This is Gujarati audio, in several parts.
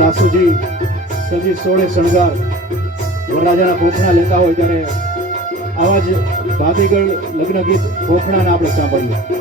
સાસુજી સજી સોળે શણગાર વરરાજાના પોખણા લેતા હોય ત્યારે આવા જ ભાતીગળ લગ્ન ગીત પોખણાને આપણે સાંભળીએ.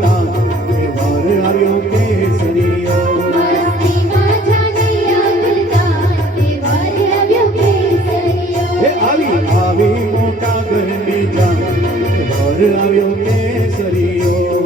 ગુલતા એ વાર આવ્યો કેસરીયો મસ્તીમાં જાનૈયા ગુલતા તહેવાર આવ્યો કેસરીયો એ આવી મોટા ઘરની જાન એ વાર આવ્યો કેસરીયો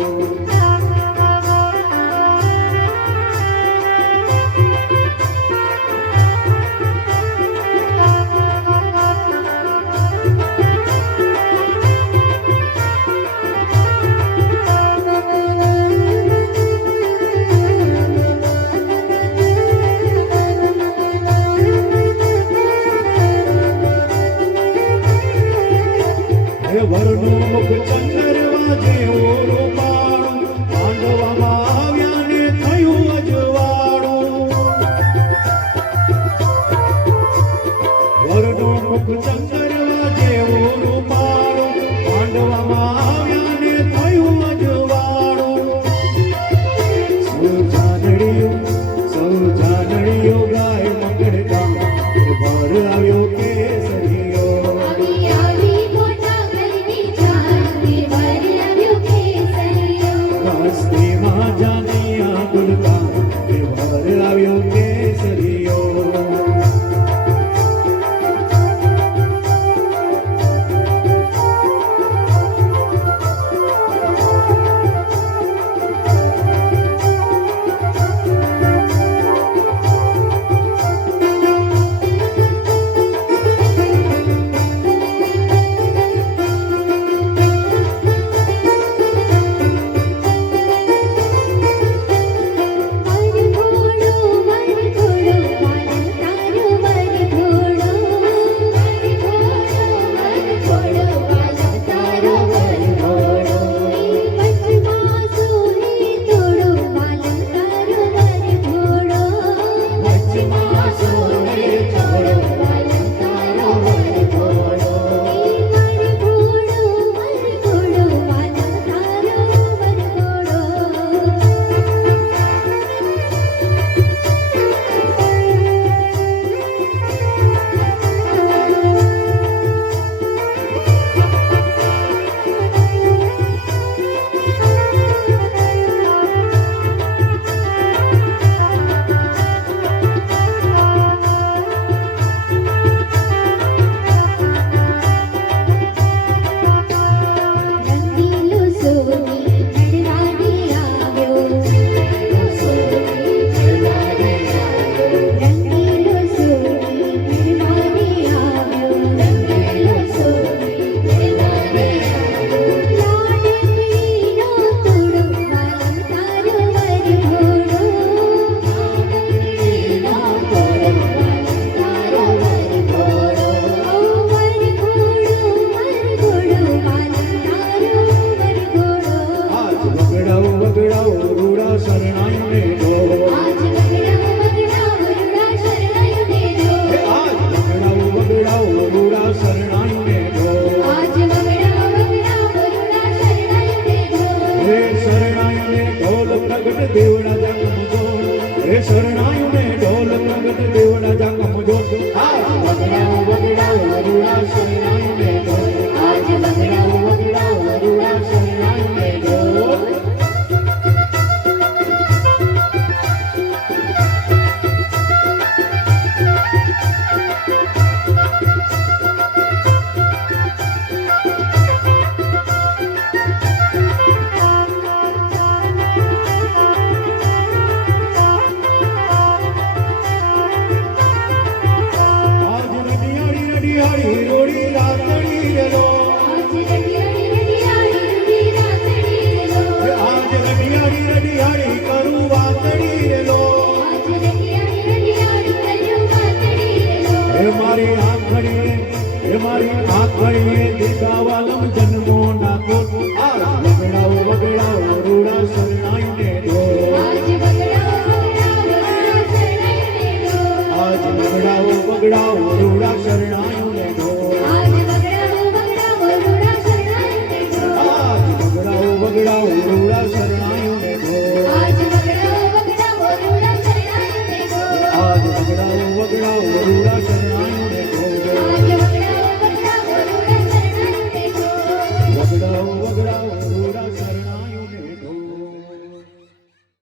વરનું મુખ ચંદ્રવા જેવો રૂપાળું માંડવામાં આવ્યા ને થયું અજવાળું વરનું મુખ ચંદ્રવા જેવો રૂપાળું માંડવામાં આવ્યા ને થયું અજવાળું સૌ જાનડીઓ ગાય મંગળતા વાર આવ્યો કેસરીયો આવી આવી મોટા ઘરની જાન તહેવાર આવ્યો કેસરીયો મસ્તીમાં જાનૈયા ગુલતા એ વાર આવ્યો કેસરીયો રંગીલું સોની ઘડવાડી આવ્યો રંગીલું સોની ઘડવાડી આવ્યો રંગીલું સોની ઘડવાડી આવ્યો રંગીલું સોની ઘડવાડી આવ્યો લાડકડીનો તોડો વાલમ તારો વરઘોડો લાડકડીનો તોડો વાલમ તારો વરઘોડો ઓ વરઘોડો વાલમ તારો વરઘોડો આજ વગડાઓ રૂડા શરણાઈને ઢોલ આજ વગડાઓ વરુડા શરણાઈને ઢોલ હે આજ વગડાઓ રૂડા શરણાઈને ઢોલ આજ વગડાઓ વરુડા શરણાઈને ઢોલ હે શરણાઈને ઢોલ પ્રગટ દેવડા જંગ મુજો હે શરણાઈને ઢોલ પ્રગટ દેવડા જંગ મુજો આજ વગડાઓ રૂડા શરણાઈને ઢોલ આજ વગડાઓ રૂડા શરણાઈને ઢોલ આજ રડિયાળી રોડી રાતડી રેલો આજ રડિયાળી રાતડી લો આજ રડિયાળી કરું વાતડી રેલો આજ રડિયાળી કરું વાતડી લો હે મારી આંખડીએ દીધાવાલમ જન્મો ના કોલ આજ વગડાઓ રૂડા શરણાઈને ઢોલ આજ વગડાઓ વરુડા શરણાઈને ઢોલ આજ વગડાઓ રૂડા શરણાઈને